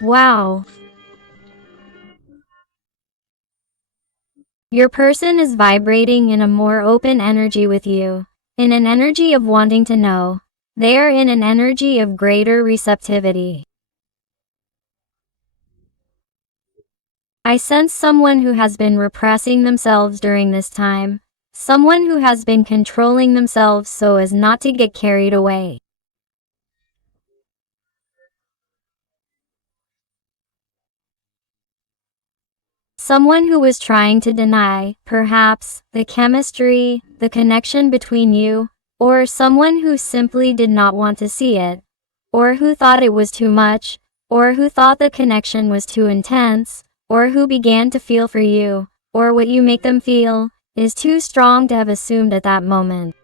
Wow. Your person is vibrating in a more open energy with you, in an energy of wanting to know. They are in an energy of greater receptivity. I sense someone who has been repressing themselves during this time, someone who has been controlling themselves so as not to get carried away. Someone who was trying to deny, perhaps, the chemistry, the connection between you, or someone who simply did not want to see it, or who thought it was too much, or who thought the connection was too intense, or who began to feel for you, or what you make them feel, is too strong to have assumed at that moment.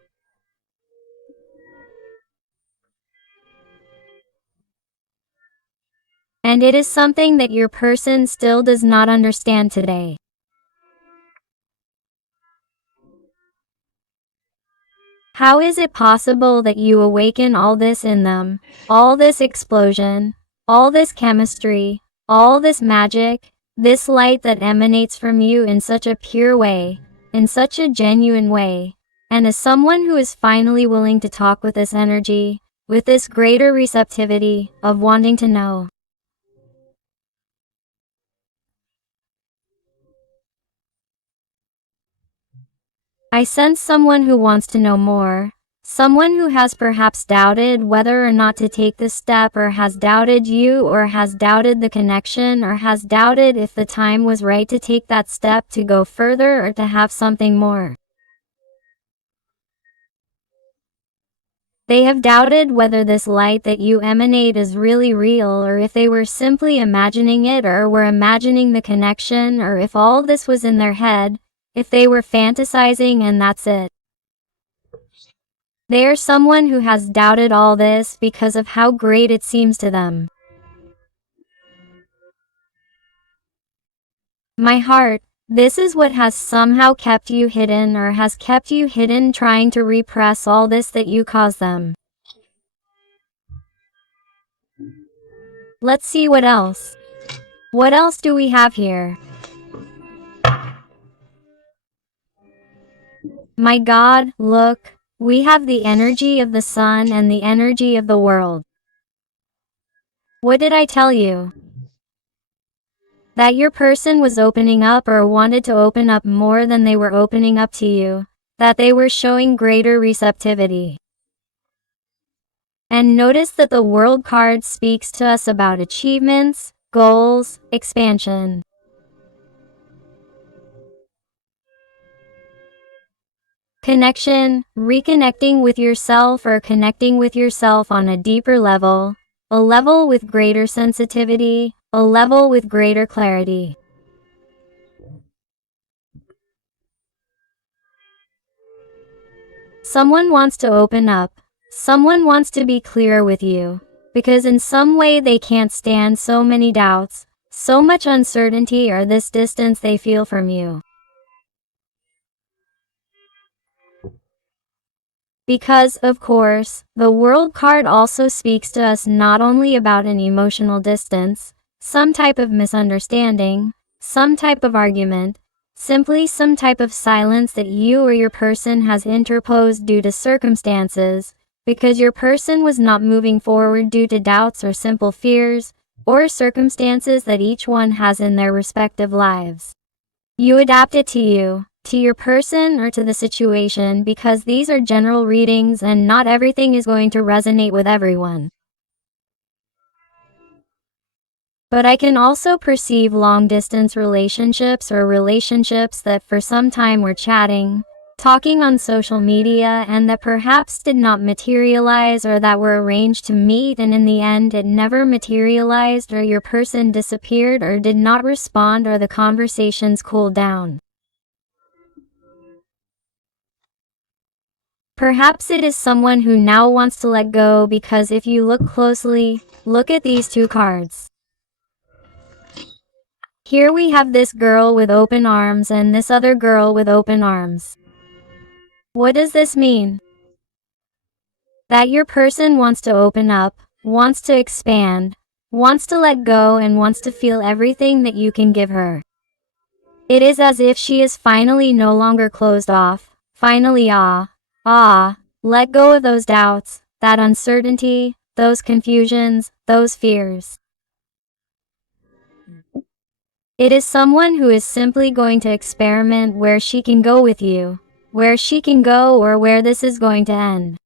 And it is something that your person still does not understand today. How is it possible that you awaken all this in them, all this explosion, all this chemistry, all this magic, this light that emanates from you in such a pure way, in such a genuine way, and as someone who is finally willing to talk with this energy, with this greater receptivity of wanting to know? I sense someone who wants to know more, someone who has perhaps doubted whether or not to take this step, or has doubted you, or has doubted the connection, or has doubted if the time was right to take that step, to go further, or to have something more. They have doubted whether this light that you emanate is really real, or if they were simply imagining it, or were imagining the connection, or if all this was in their head, if they were fantasizing and that's it. They are someone who has doubted all this because of how great it seems to them. My heart, this is what has somehow kept you hidden, or has kept you hidden, trying to repress all this that you cause them. Let's see what else. What else do we have here? My God, look, we have the energy of the sun and the energy of the world. What did I tell you? That your person was opening up, or wanted to open up more than they were opening up to you, that they were showing greater receptivity. And notice that the World card speaks to us about achievements, goals, expansion. Connection, reconnecting with yourself, or connecting with yourself on a deeper level, a level with greater sensitivity, a level with greater clarity. Someone wants to open up, someone wants to be clear with you, because in some way they can't stand so many doubts, so much uncertainty, or this distance they feel from you. Because, of course, the World card also speaks to us not only about an emotional distance, some type of misunderstanding, some type of argument, simply some type of silence that you or your person has interposed due to circumstances, because your person was not moving forward due to doubts or simple fears, or circumstances that each one has in their respective lives. You adapt it to you, to your person, or to the situation, because these are general readings and not everything is going to resonate with everyone. But I can also perceive long-distance relationships, or relationships that for some time were chatting, talking on social media, and that perhaps did not materialize, or that were arranged to meet and in the end it never materialized, or your person disappeared or did not respond, or the conversations cooled down. Perhaps it is someone who now wants to let go, because if you look closely, look at these two cards. Here we have this girl with open arms and this other girl with open arms. What does this mean? That your person wants to open up, wants to expand, wants to let go and wants to feel everything that you can give her. It is as if she is finally no longer closed off, finally let go of those doubts, that uncertainty, those confusions, those fears. It is someone who is simply going to experiment where she can go with you, where she can go or where this is going to end.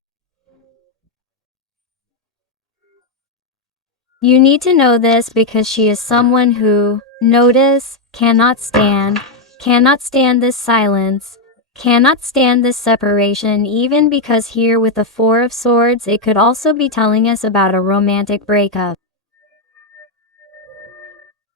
You need to know this because she is someone who, notice, cannot stand this silence, cannot stand this separation, even because here with the Four of Swords it could also be telling us about a romantic breakup.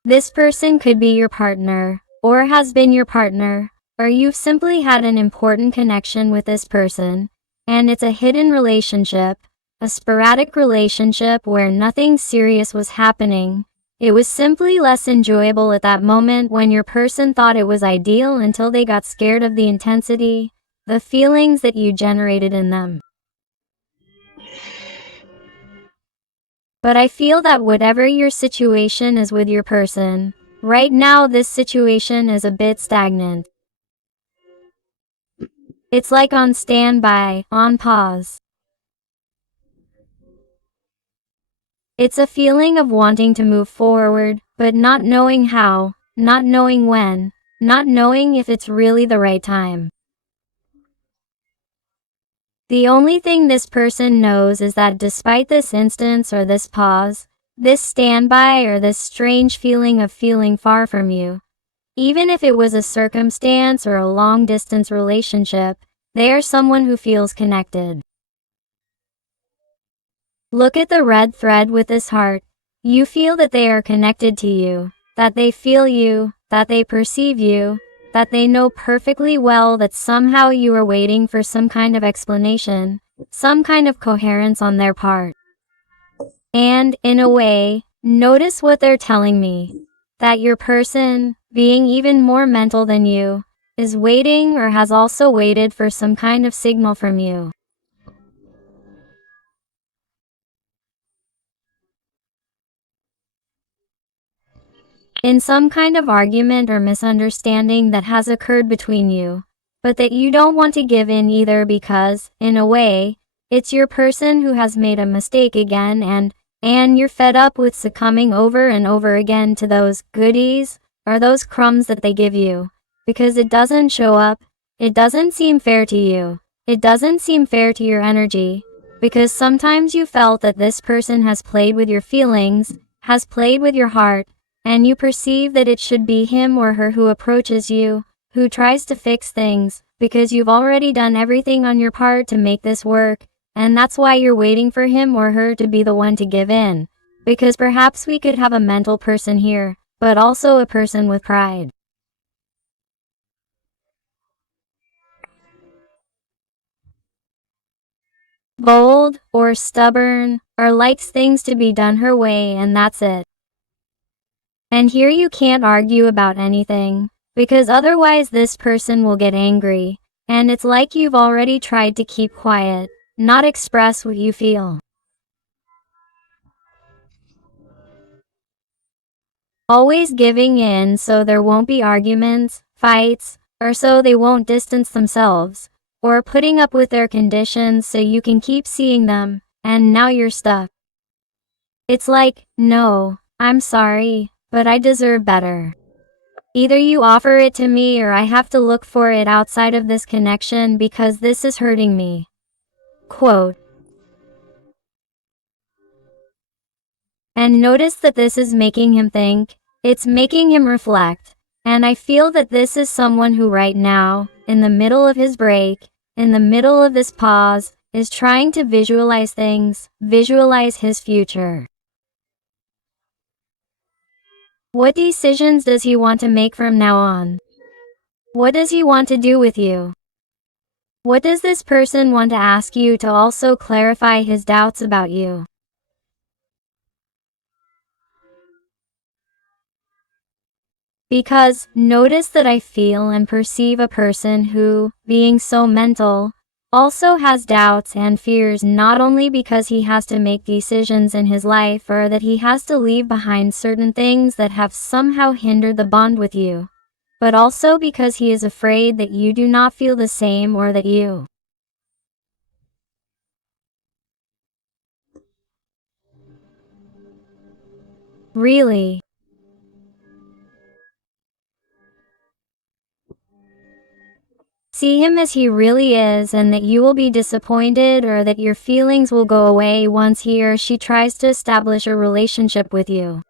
This person could be your partner, or has been your partner, or you've simply had an important connection with this person, and it's a hidden relationship, a sporadic relationship where nothing serious was happening. It was simply less enjoyable at that moment when your person thought it was ideal until they got scared of the intensity, the feelings that you generated in them. But I feel that whatever your situation is with your person, right now this situation is a bit stagnant. It's like on standby, on pause. It's a feeling of wanting to move forward, but not knowing how, not knowing when, not knowing if it's really the right time. The only thing this person knows is that despite this instance or this pause, this standby or this strange feeling of feeling far from you, even if it was a circumstance or a long-distance relationship, they are someone who feels connected. Look at the red thread with this heart. You feel that they are connected to you, that they feel you, that they perceive you, that they know perfectly well that somehow you are waiting for some kind of explanation, some kind of coherence on their part. And, in a way, notice what they're telling me. That your person, being even more mental than you, is waiting or has also waited for some kind of signal from you. In some kind of argument or misunderstanding that has occurred between you, but that you don't want to give in either because, in a way, it's your person who has made a mistake again and you're fed up with succumbing over and over again to those goodies, or those crumbs that they give you, because it doesn't show up, it doesn't seem fair to you, it doesn't seem fair to your energy, because sometimes you felt that this person has played with your feelings, has played with your heart, and you perceive that it should be him or her who approaches you, who tries to fix things, because you've already done everything on your part to make this work, and that's why you're waiting for him or her to be the one to give in. Because perhaps we could have a mental person here, but also a person with pride. Bold, or stubborn, or likes things to be done her way and that's it. And here you can't argue about anything, because otherwise this person will get angry, and it's like you've already tried to keep quiet, not express what you feel. Always giving in so there won't be arguments, fights, or so they won't distance themselves, or putting up with their conditions so you can keep seeing them, and now you're stuck. It's like, no, I'm sorry, but I deserve better. Either you offer it to me or I have to look for it outside of this connection because this is hurting me. Quote. And notice that this is making him think, it's making him reflect, and I feel that this is someone who right now, in the middle of his break, in the middle of this pause, is trying to visualize things, visualize his future. What decisions does he want to make from now on? What does he want to do with you? What does this person want to ask you to also clarify his doubts about you? Because, notice that I feel and perceive a person who, being so mental, also has doubts and fears, not only because he has to make decisions in his life or that he has to leave behind certain things that have somehow hindered the bond with you, but also because he is afraid that you do not feel the same or that you really see him as he really is, and that you will be disappointed or that your feelings will go away once he or she tries to establish a relationship with you.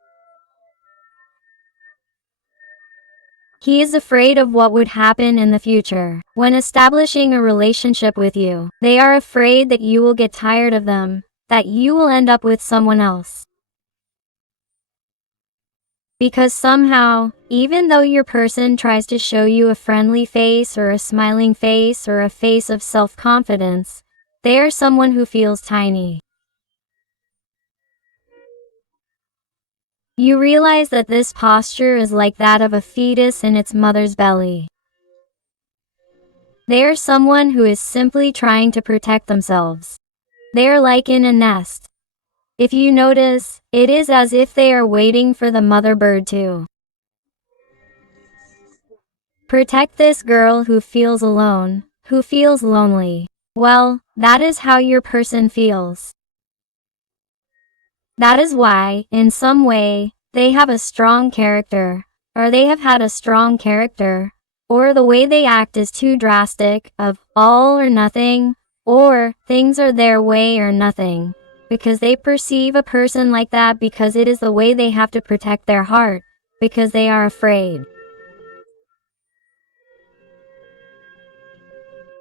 He is afraid of what would happen in the future when establishing a relationship with you. They are afraid that you will get tired of them, that you will end up with someone else. Because somehow, even though your person tries to show you a friendly face or a smiling face or a face of self-confidence, they are someone who feels tiny. You realize that this posture is like that of a fetus in its mother's belly. They are someone who is simply trying to protect themselves. They are like in a nest. If you notice, it is as if they are waiting for the mother bird to protect this girl who feels alone, who feels lonely. Well, that is how your person feels. That is why, in some way, they have a strong character, or they have had a strong character, or the way they act is too drastic, of all or nothing, or things are their way or nothing. Because they perceive a person like that because it is the way they have to protect their heart, because they are afraid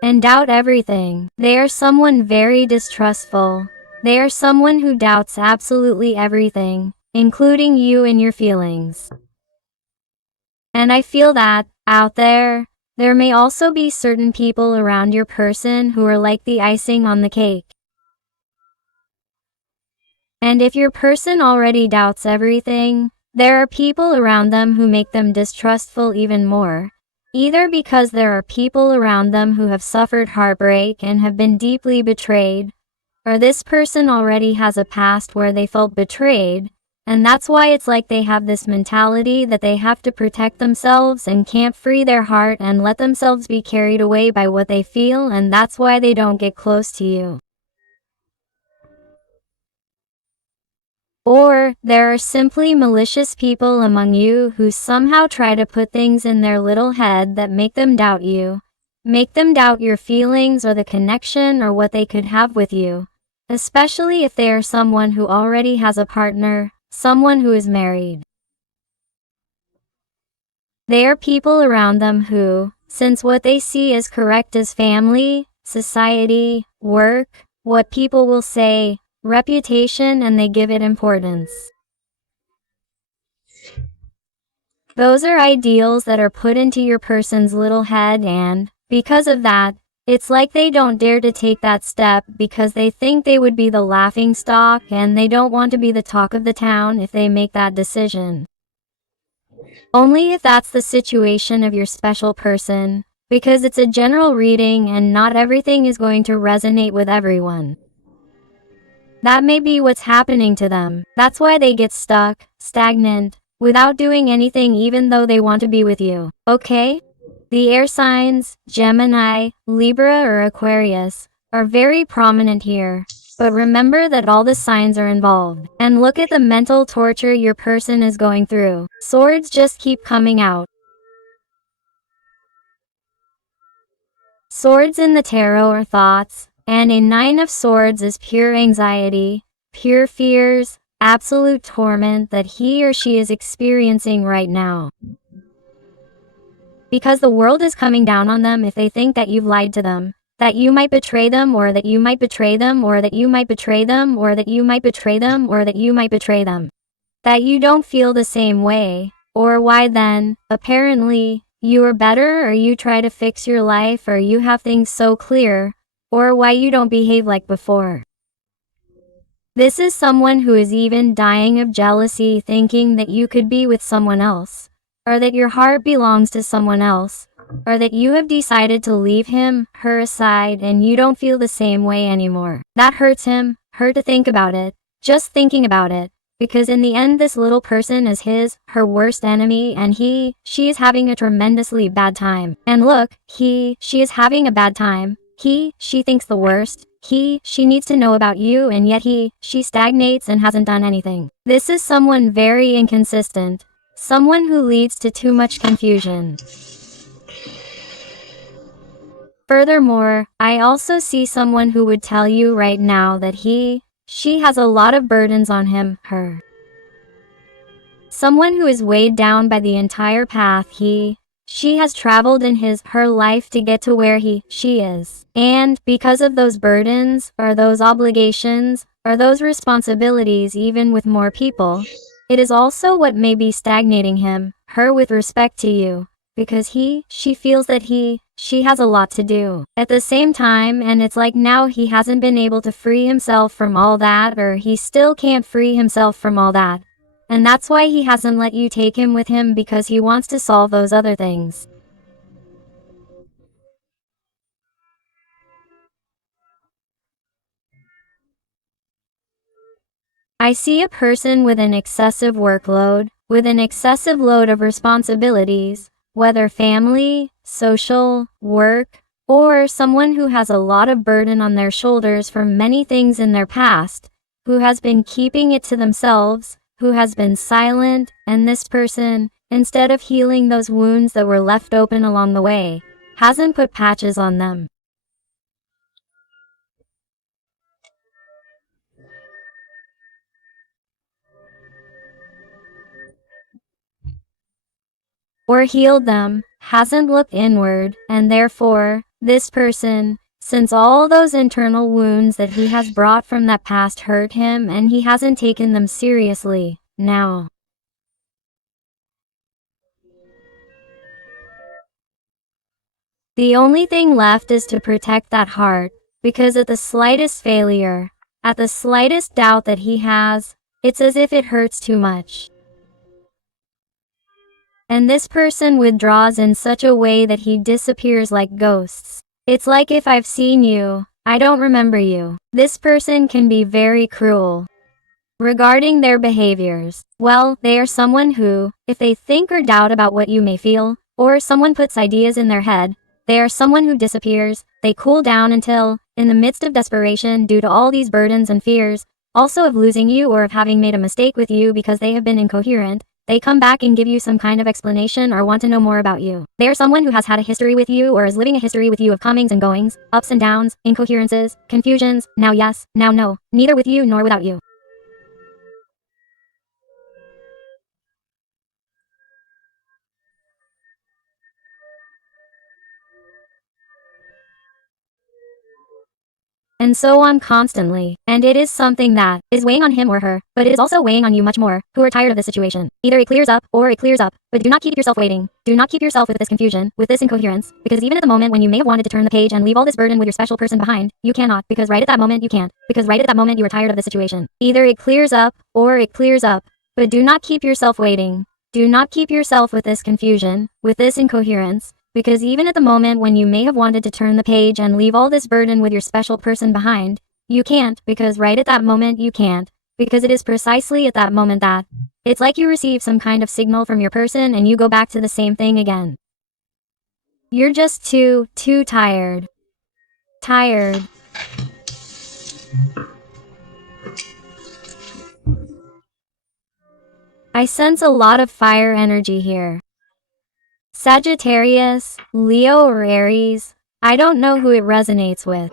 and doubt everything. They are someone very distrustful. They are someone who doubts absolutely everything, including you and your feelings. And I feel that, out there may also be certain people around your person who are like the icing on the cake. And if your person already doubts everything, there are people around them who make them distrustful even more, either because there are people around them who have suffered heartbreak and have been deeply betrayed, or this person already has a past where they felt betrayed, and that's why it's like they have this mentality that they have to protect themselves and can't free their heart and let themselves be carried away by what they feel, and that's why they don't get close to you. Or, there are simply malicious people among you who somehow try to put things in their little head that make them doubt you, make them doubt your feelings or the connection or what they could have with you, especially if they are someone who already has a partner, someone who is married. They are people around them who, since what they see as correct is family, society, work, what people will say, reputation, and they give it importance. Those are ideals that are put into your person's little head, and, because of that, it's like they don't dare to take that step because they think they would be the laughing stock and they don't want to be the talk of the town if they make that decision. Only if that's the situation of your special person, because it's a general reading and not everything is going to resonate with everyone. That may be what's happening to them. That's why they get stuck, stagnant, without doing anything even though they want to be with you, okay? The air signs, Gemini, Libra or Aquarius, are very prominent here. But remember that all the signs are involved. And look at the mental torture your person is going through. Swords just keep coming out. Swords in the tarot are thoughts, and a Nine of Swords is pure anxiety, pure fears, absolute torment that he or she is experiencing right now. Because the world is coming down on them if they think that you've lied to them, that you might betray them, or that you might betray them, or that you might betray them, or that you might betray them, or that you might betray them. That you don't feel the same way, or why then, apparently, you are better, or you try to fix your life, or you have things so clear, or why you don't behave like before. This is someone who is even dying of jealousy, thinking that you could be with someone else, or that your heart belongs to someone else, or that you have decided to leave him, her aside, and you don't feel the same way anymore. That hurts him, her to think about it, just thinking about it, because in the end this little person is her worst enemy, and she is having a tremendously bad time. And look, she is having a bad time. She thinks the worst. She needs to know about you, and yet she stagnates and hasn't done anything. This is someone very inconsistent. Someone who leads to too much confusion. Furthermore, I also see someone who would tell you right now that she has a lot of burdens on him, her. Someone who is weighed down by the entire path she has traveled in her life to get to where she is. And because of those burdens, or those obligations, or those responsibilities even with more people, it is also what may be stagnating him, her with respect to you. Because she feels that she has a lot to do at the same time, and it's like now he hasn't been able to free himself from all that, or he still can't free himself from all that. And that's why he hasn't let you take him with him, because he wants to solve those other things. I see a person with an excessive workload, with an excessive load of responsibilities, whether family, social, work, or someone who has a lot of burden on their shoulders from many things in their past, who has been keeping it to themselves, who has been silent, and this person, instead of healing those wounds that were left open along the way, hasn't put patches on them. Or healed them, hasn't looked inward, and therefore, this person, since all those internal wounds that he has brought from that past hurt him and he hasn't taken them seriously, now. The only thing left is to protect that heart, because at the slightest failure, at the slightest doubt that he has, it's as if it hurts too much. And this person withdraws in such a way that he disappears like ghosts. It's like, if I've seen you, I don't remember you. This person can be very cruel. Regarding their behaviors, well, they are someone who, if they think or doubt about what you may feel, or someone puts ideas in their head, they are someone who disappears. They cool down until, in the midst of desperation due to all these burdens and fears, also of losing you or of having made a mistake with you because they have been incoherent, they come back and give you some kind of explanation or want to know more about you. They are someone who has had a history with you or is living a history with you of comings and goings, ups and downs, incoherences, confusions, now yes, now no, neither with you nor without you. And so on constantly. And it is something that is weighing on him or her, but it is also weighing on you much more, who are tired of this situation. Either it clears up, or it clears up, but do not keep yourself waiting. Do not keep yourself with this confusion, with this incoherence, because even at the moment when you may have wanted to turn the page and leave all this burden with your special person behind, you cannot, because right at that moment you can't, because right at that moment you are tired of the situation. Either it clears up, or it clears up, but do not keep yourself waiting. Do not keep yourself with this confusion, with this incoherence, because even at the moment when you may have wanted to turn the page and leave all this burden with your special person behind, you can't, because right at that moment you can't, because it is precisely at that moment that it's like you receive some kind of signal from your person and you go back to the same thing again. You're just too tired. Tired. I sense a lot of fire energy here. Sagittarius, Leo or Aries, I don't know who it resonates with.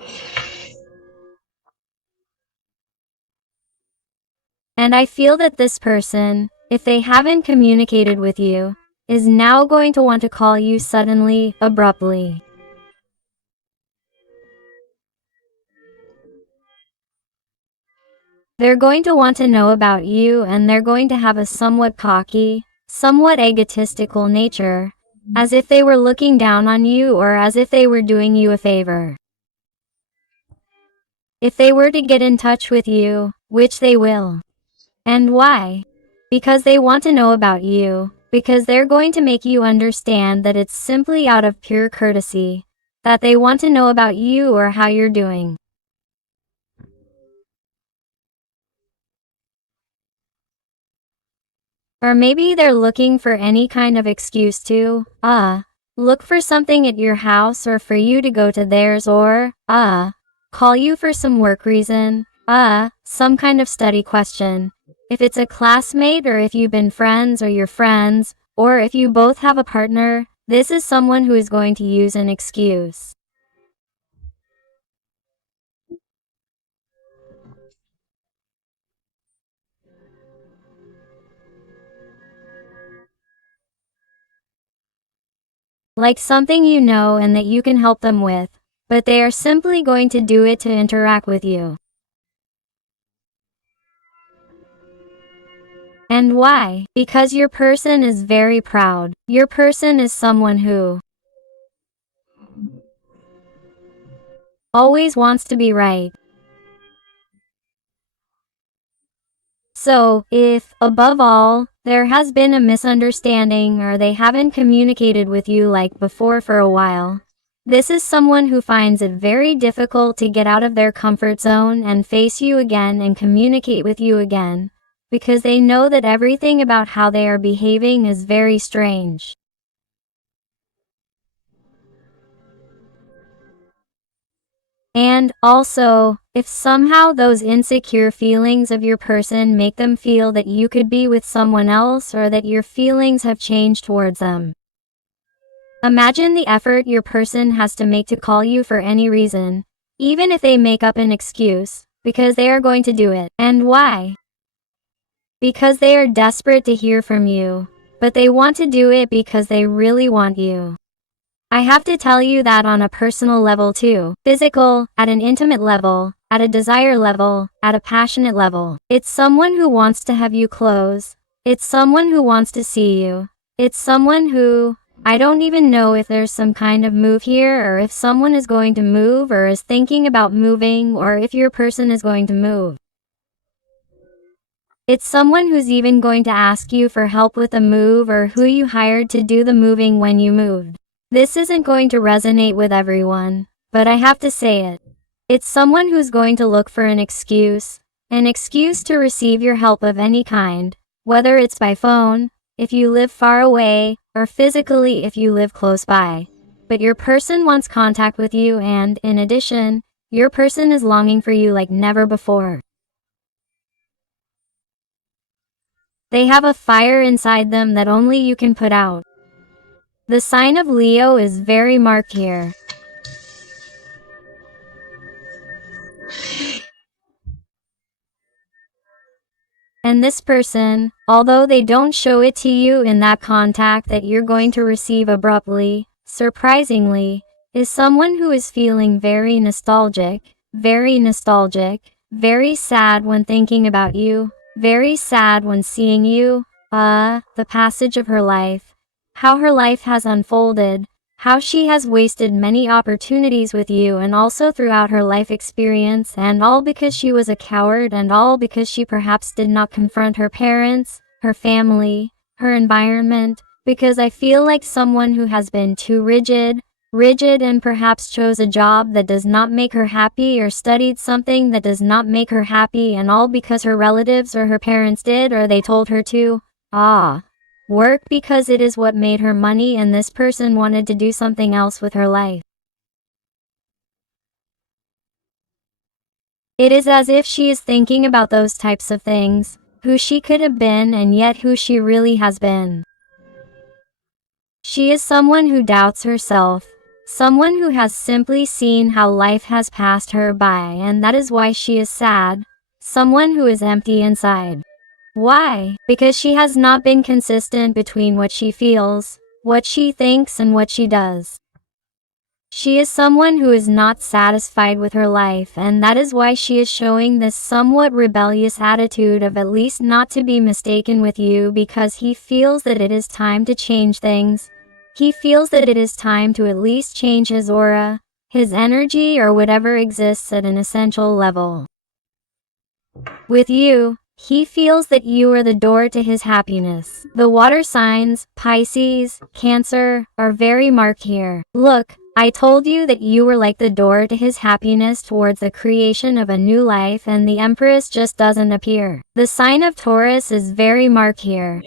And I feel that this person, if they haven't communicated with you, is now going to want to call you suddenly, abruptly. They're going to want to know about you, and they're going to have a somewhat cocky, somewhat egotistical nature, as if they were looking down on you or as if they were doing you a favor. If they were to get in touch with you, which they will. And why? Because they want to know about you, because they're going to make you understand that it's simply out of pure courtesy, that they want to know about you or how you're doing. Or maybe they're looking for any kind of excuse to, look for something at your house or for you to go to theirs or, call you for some work reason, some kind of study question. If it's a classmate or if you've been friends or you're friends, or if you both have a partner, this is someone who is going to use an excuse. Like something you know and that you can help them with, but they are simply going to do it to interact with you. And why? Because your person is very proud. Your person is someone who always wants to be right. So, if, above all, there has been a misunderstanding or they haven't communicated with you like before for a while, this is someone who finds it very difficult to get out of their comfort zone and face you again and communicate with you again, because they know that everything about how they are behaving is very strange. And also, if somehow those insecure feelings of your person make them feel that you could be with someone else or that your feelings have changed towards them. Imagine the effort your person has to make to call you for any reason, even if they make up an excuse, because they are going to do it. And why? Because they are desperate to hear from you, but they want to do it because they really want you. I have to tell you that on a personal level too. Physical, at an intimate level, at a desire level, at a passionate level. It's someone who wants to have you close. It's someone who wants to see you. It's someone who, I don't even know if there's some kind of move here or if someone is going to move or is thinking about moving or if your person is going to move. It's someone who's even going to ask you for help with the move or who you hired to do the moving when you moved. This isn't going to resonate with everyone, but I have to say it. It's someone who's going to look for an excuse to receive your help of any kind, whether it's by phone, if you live far away, or physically if you live close by. But your person wants contact with you and, in addition, your person is longing for you like never before. They have a fire inside them that only you can put out. The sign of Leo is very marked here. And this person, although they don't show it to you in that contact that you're going to receive abruptly, surprisingly, is someone who is feeling very nostalgic, very sad when thinking about you, very sad when seeing you, the passage of her life, how her life has unfolded, how she has wasted many opportunities with you and also throughout her life experience, and all because she was a coward and all because she perhaps did not confront her parents, her family, her environment, because I feel like someone who has been too rigid and perhaps chose a job that does not make her happy or studied something that does not make her happy and all because her relatives or her parents did or they told her to, work because it is what made her money and this person wanted to do something else with her life. It is as if she is thinking about those types of things, who she could have been and yet who she really has been. She is someone who doubts herself, someone who has simply seen how life has passed her by and that is why she is sad, someone who is empty inside. Why? Because she has not been consistent between what she feels, what she thinks and what she does. She is someone who is not satisfied with her life and that is why she is showing this somewhat rebellious attitude of at least not to be mistaken with you because he feels that it is time to change things. He feels that it is time to at least change his aura, his energy or whatever exists at an essential level. With you, He feels that you are the door to his happiness. The water signs, Pisces, Cancer, are very marked here. Look, I told you that you were like the door to his happiness towards the creation of a new life, and the Empress just doesn't appear. The sign of Taurus is very marked here.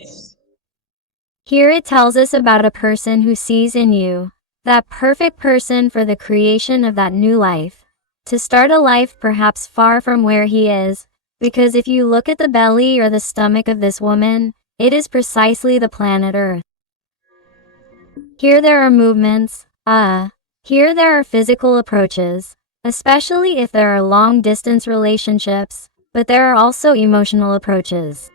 Here it tells us about a person who sees in you that perfect person for the creation of that new life. To start a life perhaps far from where he is, because if you look at the belly or the stomach of this woman, it is precisely the planet Earth. Here there are movements, here there are physical approaches, especially if there are long-distance relationships, but there are also emotional approaches.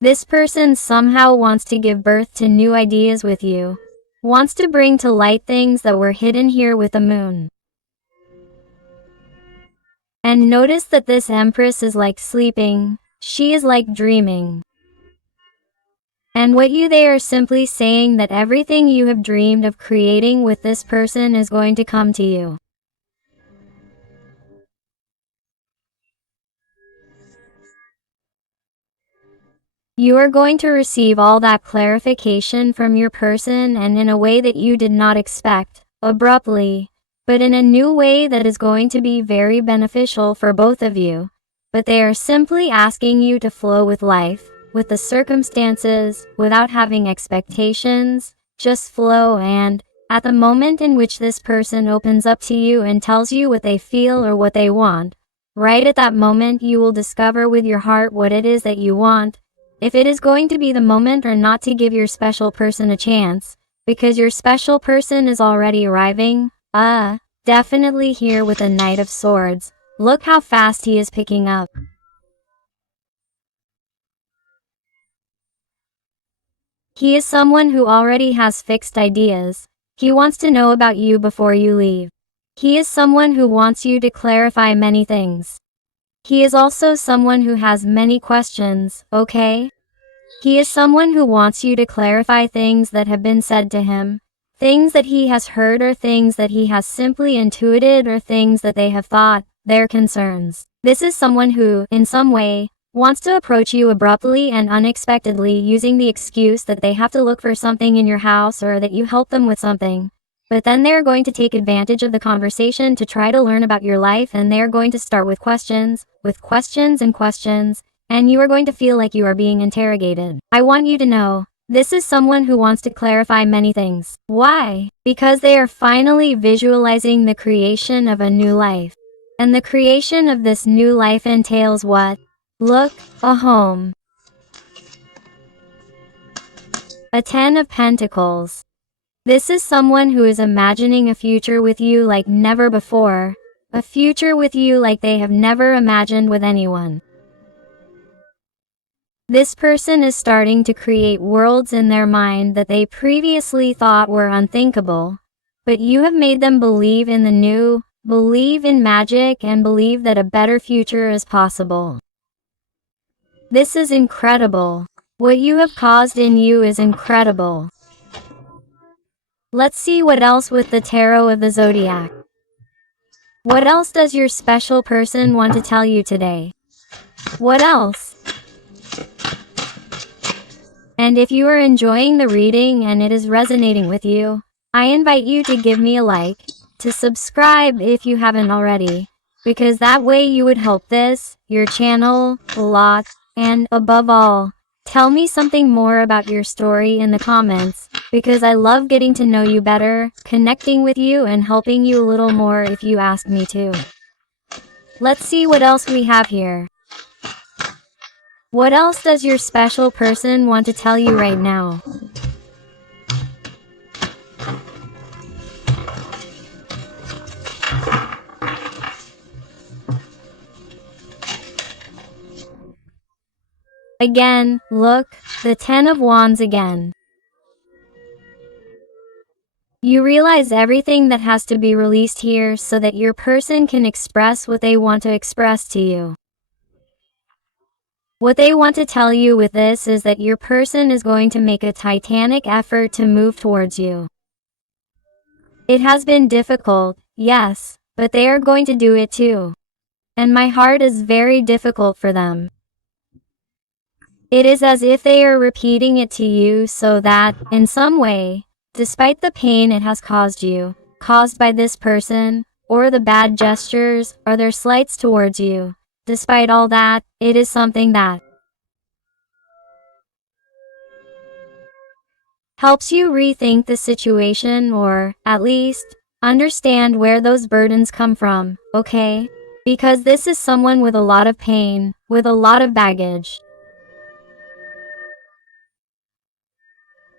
This person somehow wants to give birth to new ideas with you, wants to bring to light things that were hidden here with the moon. And notice that this Empress is like sleeping, she is like dreaming. And they are simply saying that everything you have dreamed of creating with this person is going to come to you. You are going to receive all that clarification from your person, and in a way that you did not expect, abruptly, but in a new way that is going to be very beneficial for both of you. But they are simply asking you to flow with life, with the circumstances, without having expectations, just flow, and at the moment in which this person opens up to you and tells you what they feel or what they want, right at that moment you will discover with your heart what it is that you want, if it is going to be the moment or not to give your special person a chance, because your special person is already arriving, definitely here with a Knight of Swords. Look how fast he is picking up. He is someone who already has fixed ideas. He wants to know about you before you leave. He is someone who wants you to clarify many things. He is also someone who has many questions, okay? He is someone who wants you to clarify things that have been said to him, things that he has heard or things that he has simply intuited or things that they have thought, their concerns. This is someone who, in some way, wants to approach you abruptly and unexpectedly using the excuse that they have to look for something in your house or that you help them with something. But then they are going to take advantage of the conversation to try to learn about your life, and they are going to start with questions and questions, and you are going to feel like you are being interrogated. I want you to know, this is someone who wants to clarify many things. Why? Because they are finally visualizing the creation of a new life. And the creation of this new life entails what? Look, a home. A Ten of Pentacles. This is someone who is imagining a future with you like never before. A future with you like they have never imagined with anyone. This person is starting to create worlds in their mind that they previously thought were unthinkable. But you have made them believe in the new, believe in magic, and believe that a better future is possible. This is incredible. What you have caused in you is incredible. Let's see what else with the Tarot of the Zodiac. What else does your special person want to tell you today? What else? And if you are enjoying the reading and it is resonating with you, I invite you to give me a like, to subscribe if you haven't already, because that way you would help this, your channel, a lot, and above all, tell me something more about your story in the comments, because I love getting to know you better, connecting with you and helping you a little more if you ask me to. Let's see what else we have here. What else does your special person want to tell you right now? Again, look, the Ten of Wands again. You realize everything that has to be released here so that your person can express what they want to express to you. What they want to tell you with this is that your person is going to make a titanic effort to move towards you. It has been difficult, yes, but they are going to do it too. And my heart is very difficult for them. It is as if they are repeating it to you so that, in some way, despite the pain it has caused you, caused by this person, or the bad gestures, or their slights towards you, despite all that, it is something that helps you rethink the situation or, at least, understand where those burdens come from, okay? Because this is someone with a lot of pain, with a lot of baggage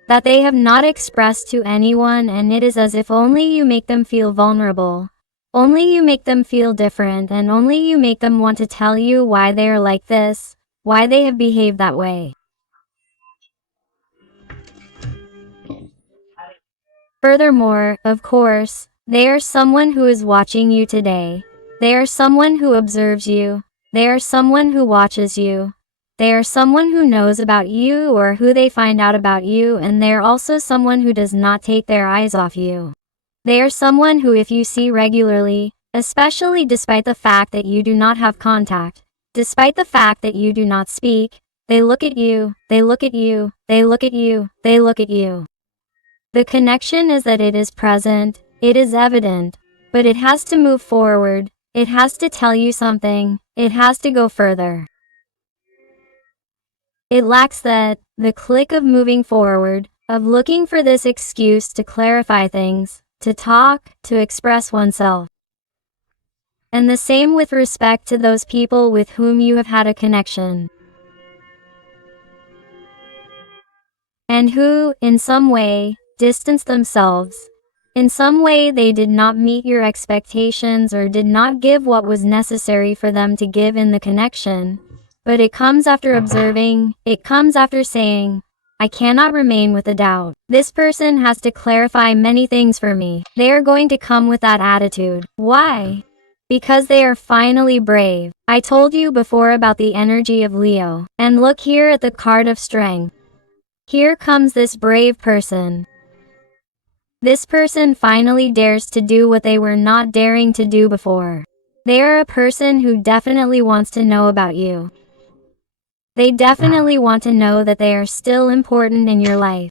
that they have not expressed to anyone, and it is as if only you make them feel vulnerable. Only you make them feel different, and only you make them want to tell you why they are like this, why they have behaved that way. Furthermore, of course, they are someone who is watching you today. They are someone who observes you. They are someone who watches you. They are someone who knows about you or who they find out about you, and they are also someone who does not take their eyes off you. They are someone who, if you see regularly, especially despite the fact that you do not have contact, despite the fact that you do not speak, they look at you, they look at you, they look at you, they look at you. The connection is that it is present, it is evident, but it has to move forward, it has to tell you something, it has to go further. It lacks the click of moving forward, of looking for this excuse to clarify things, to talk, to express oneself. And the same with respect to those people with whom you have had a connection, and who, in some way, distanced themselves. In some way they did not meet your expectations or did not give what was necessary for them to give in the connection. But it comes after observing, it comes after saying, I cannot remain with a doubt. This person has to clarify many things for me. They are going to come with that attitude. Why? Because they are finally brave. I told you before about the energy of Leo. And look here at the card of strength. Here comes this brave person. This person finally dares to do what they were not daring to do before. They are a person who definitely wants to know about you. They definitely want to know that they are still important in your life.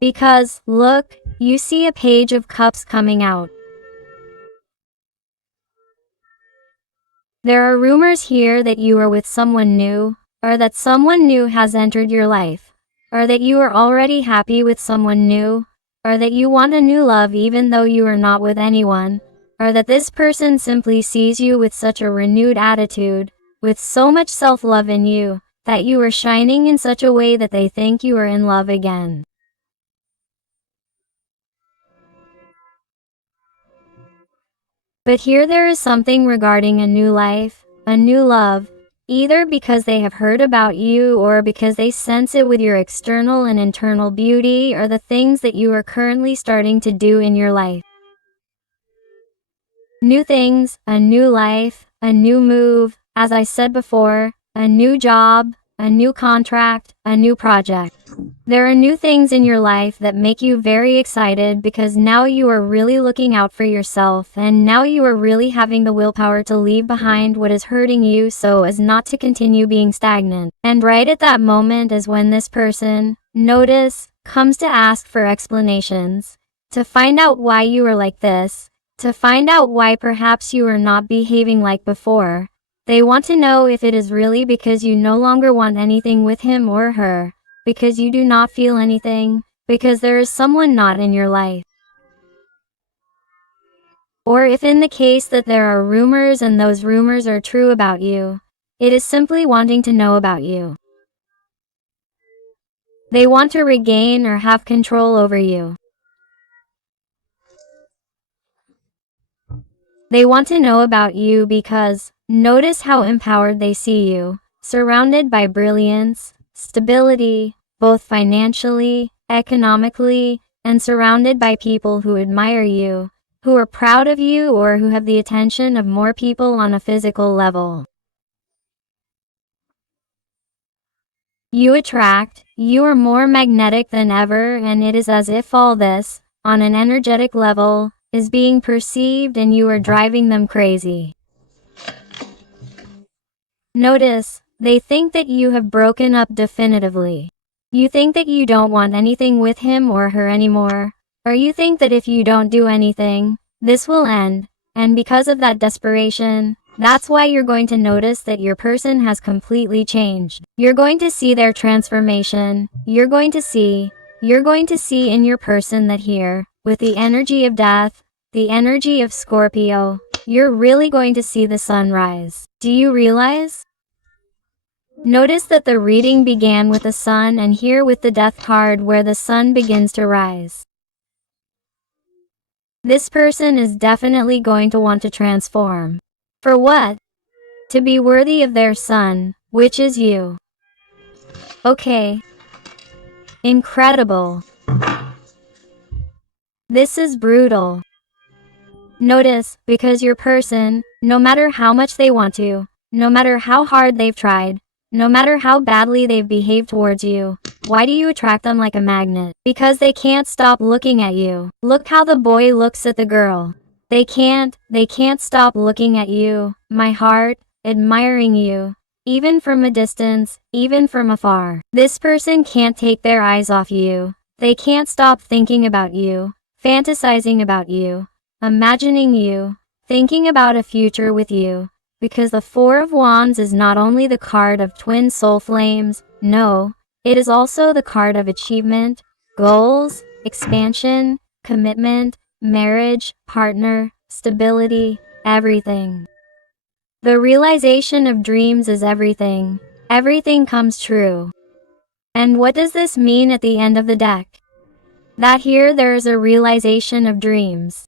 Because, look, you see a page of cups coming out. There are rumors here that you are with someone new, or that someone new has entered your life, or that you are already happy with someone new, or that you want a new love even though you are not with anyone, or that this person simply sees you with such a renewed attitude, with so much self-love in you, that you are shining in such a way that they think you are in love again. But here there is something regarding a new life, a new love, either because they have heard about you or because they sense it with your external and internal beauty or the things that you are currently starting to do in your life. New things, a new life, a new move, as I said before, a new job, a new contract, a new project. There are new things in your life that make you very excited because now you are really looking out for yourself and now you are really having the willpower to leave behind what is hurting you so as not to continue being stagnant. And right at that moment is when this person, notice, comes to ask for explanations, to find out why you are like this, to find out why perhaps you are not behaving like before. They want to know if it is really because you no longer want anything with him or her, because you do not feel anything, because there is someone not in your life. Or if in the case that there are rumors and those rumors are true about you, it is simply wanting to know about you. They want to regain or have control over you. They want to know about you because, notice how empowered they see you, surrounded by brilliance, stability, both financially, economically, and surrounded by people who admire you, who are proud of you or who have the attention of more people on a physical level. You attract, you are more magnetic than ever, and it is as if all this, on an energetic level, is being perceived and you are driving them crazy. Notice, They think that you have broken up definitively. You think that you don't want anything with him or her anymore. Or you think that if you don't do anything, this will end. And because of that desperation, that's why you're going to notice that your person has completely changed. You're going to see their transformation. You're going to see in your person that here, with the energy of death, the energy of Scorpio, you're really going to see the sun rise. Do you realize? Notice that the reading began with the sun and here with the death card where the sun begins to rise. This person is definitely going to want to transform. For what? To be worthy of their sun, which is you. Okay. Incredible. This is brutal. Notice, because your person, no matter how much they want to, no matter how hard they've tried, no matter how badly they've behaved towards you, why do you attract them like a magnet? Because they can't stop looking at you. Look how the boy looks at the girl. They can't stop looking at you, my heart, admiring you. Even from a distance, even from afar. This person can't take their eyes off you. They can't stop thinking about you, fantasizing about you, imagining you, thinking about a future with you. Because the Four of Wands is not only the card of twin soul flames, no, it is also the card of achievement, goals, expansion, commitment, marriage, partner, stability, everything. The realization of dreams is everything. Everything comes true. And what does this mean at the end of the deck? That here there is a realization of dreams.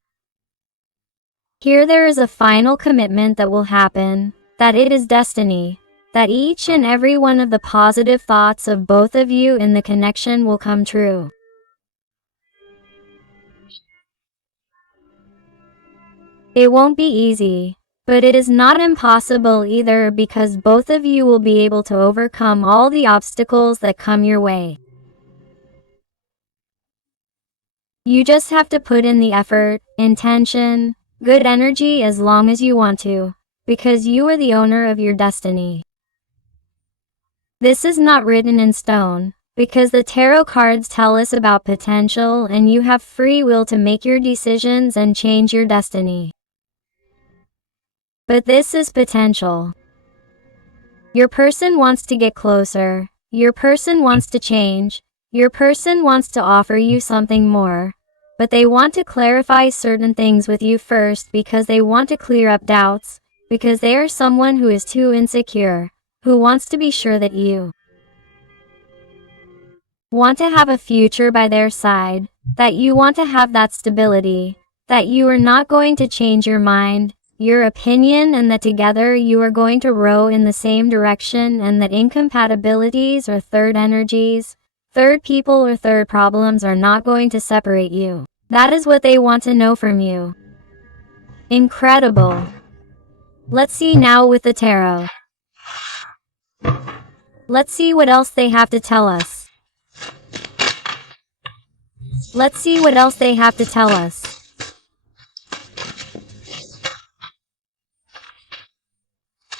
Here there is a final commitment that will happen, that it is destiny, that each and every one of the positive thoughts of both of you in the connection will come true. It won't be easy, but it is not impossible either because both of you will be able to overcome all the obstacles that come your way. You just have to put in the effort, intention, good energy as long as you want to, because you are the owner of your destiny. This is not written in stone, because the tarot cards tell us about potential and you have free will to make your decisions and change your destiny. But this is potential. Your person wants to get closer, your person wants to change, your person wants to offer you something more. But they want to clarify certain things with you first because they want to clear up doubts, because they are someone who is too insecure, who wants to be sure that you want to have a future by their side, that you want to have that stability, that you are not going to change your mind, your opinion, and that together you are going to row in the same direction, and that incompatibilities or third energies, third people or third problems are not going to separate you. That is what they want to know from you. Incredible. Let's see now with the tarot. Let's see what else they have to tell us. Let's see what else they have to tell us.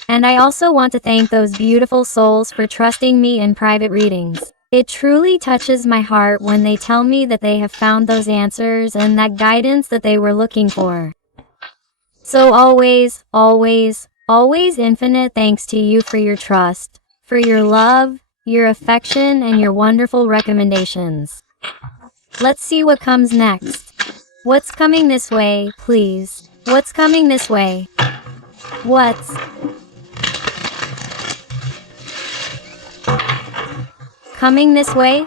And I also want to thank those beautiful souls for trusting me in private readings. It truly touches my heart when they tell me that they have found those answers and that guidance that they were looking for. So always, always, always infinite thanks to you for your trust, for your love, your affection, and your wonderful recommendations. Let's see what comes next. What's coming this way, please? What's coming this way? What's coming this way?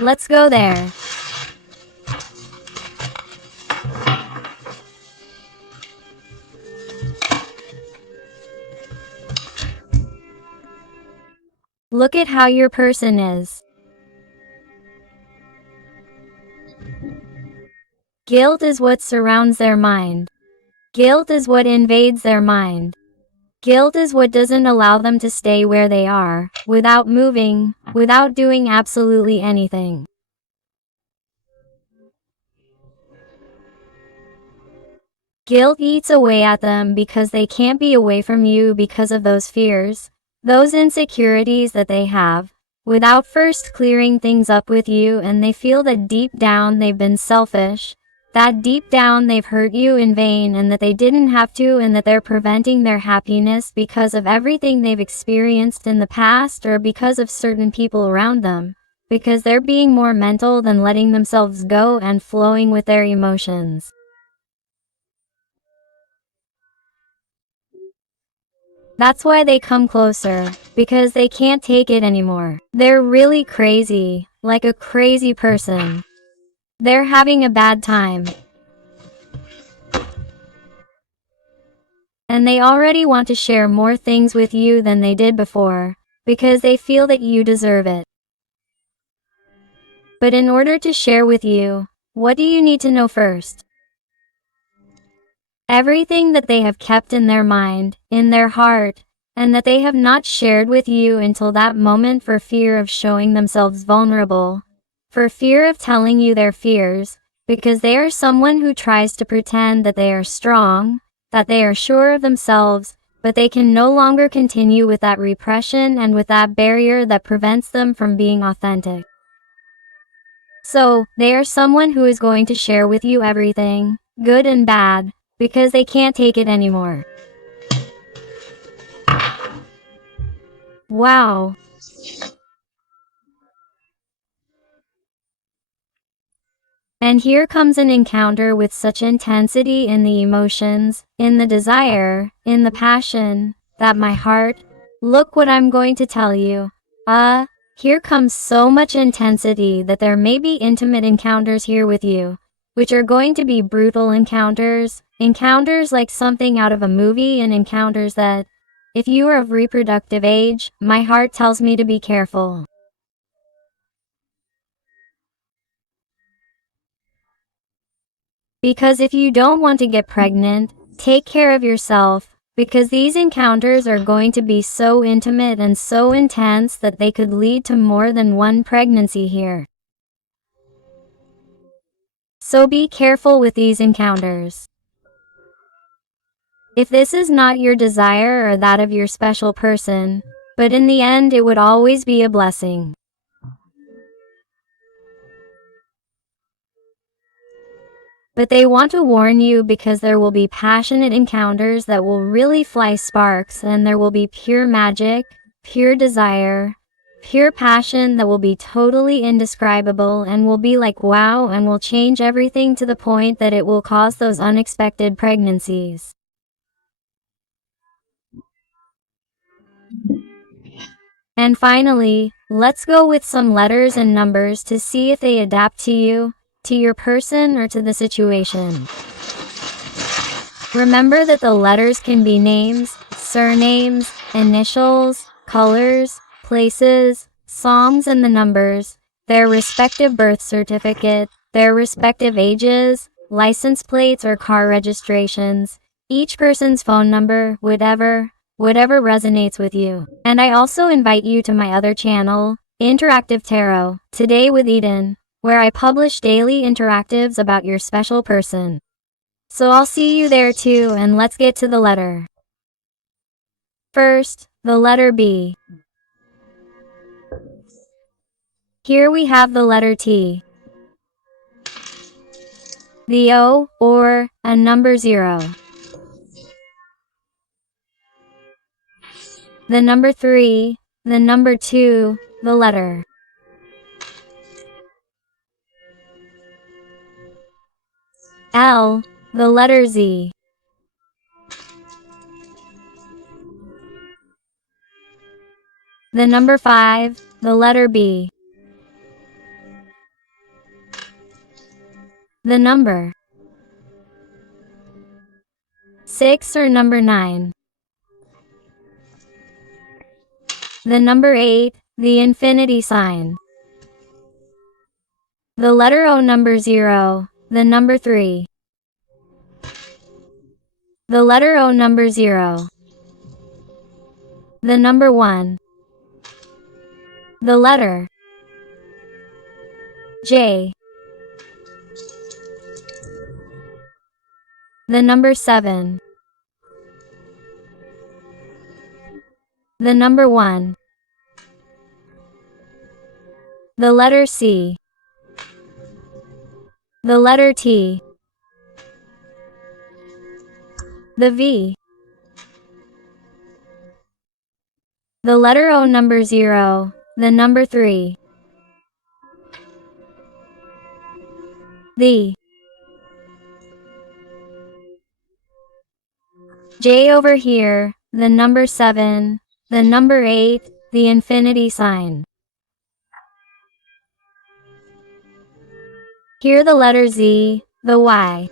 Let's go there. Look at how your person is. Guilt is what surrounds their mind. Guilt is what invades their mind. Guilt is what doesn't allow them to stay where they are, without moving, without doing absolutely anything. Guilt eats away at them because they can't be away from you because of those fears, those insecurities that they have, without first clearing things up with you, and they feel that deep down they've been selfish, that deep down they've hurt you in vain and that they didn't have to, and that they're preventing their happiness because of everything they've experienced in the past or because of certain people around them, because they're being more mental than letting themselves go and flowing with their emotions. That's why they come closer, because they can't take it anymore. They're really crazy, like a crazy person. They're having a bad time. And they already want to share more things with you than they did before, because they feel that you deserve it. But in order to share with you, what do you need to know first? Everything that they have kept in their mind, in their heart, and that they have not shared with you until that moment for fear of showing themselves vulnerable, for fear of telling you their fears, because they are someone who tries to pretend that they are strong, that they are sure of themselves, but they can no longer continue with that repression and with that barrier that prevents them from being authentic. So, they are someone who is going to share with you everything, good and bad, because they can't take it anymore. Wow. And here comes an encounter with such intensity in the emotions, in the desire, in the passion, that my heart, look what I'm going to tell you. Here comes so much intensity that there may be intimate encounters here with you, which are going to be brutal encounters, encounters like something out of a movie, and encounters that, if you are of reproductive age, my heart tells me to be careful. Because if you don't want to get pregnant, take care of yourself, because these encounters are going to be so intimate and so intense that they could lead to more than one pregnancy here. So be careful with these encounters. If this is not your desire or that of your special person, but in the end it would always be a blessing. But they want to warn you because there will be passionate encounters that will really fly sparks, and there will be pure magic, pure desire, pure passion that will be totally indescribable and will be like wow, and will change everything to the point that it will cause those unexpected pregnancies. And finally, let's go with some letters and numbers to see if they adapt to you, to your person, or to the situation. Remember that the letters can be names, surnames, initials, colors, places, songs, and the numbers, their respective birth certificate, their respective ages, license plates or car registrations, each person's phone number, whatever resonates with you. And I also invite you to my other channel, Interactive Tarot, Today with Eden, where I publish daily interactives about your special person. So I'll see you there too, and let's get to the letter. First, the letter B. Here we have the letter T, the O, or a number 0, the number 3, the number 2, the letter L, the letter Z, the number 5, the letter B, the number 6 or number 9, the number 8, the infinity sign, the letter O, number 0, the number 3, the letter O, number 0, the number 1, the letter J, The number 7. The number 1. The letter C. The letter T. The V. The letter O. Number 0. The number 3. The J over here, the number 7, the number 8, the infinity sign. Here the letter Z, the Y.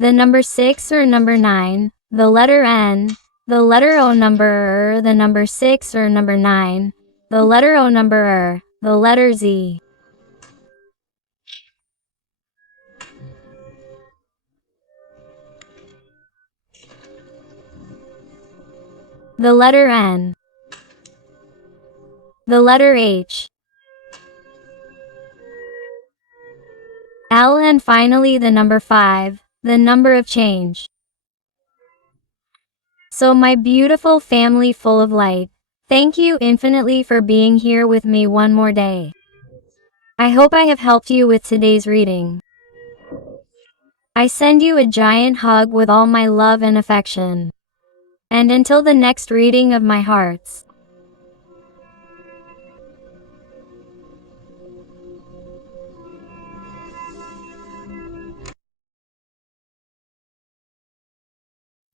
The number 6 or number 9, the letter N, the letter O. Number R, the number 6 or number 9, the letter O. Number R, the letter Z. The letter N. The letter H. L, and finally the number 5, the number of change. So my beautiful family full of light, thank you infinitely for being here with me one more day. I hope I have helped you with today's reading. I send you a giant hug with all my love and affection. And until the next reading of my hearts.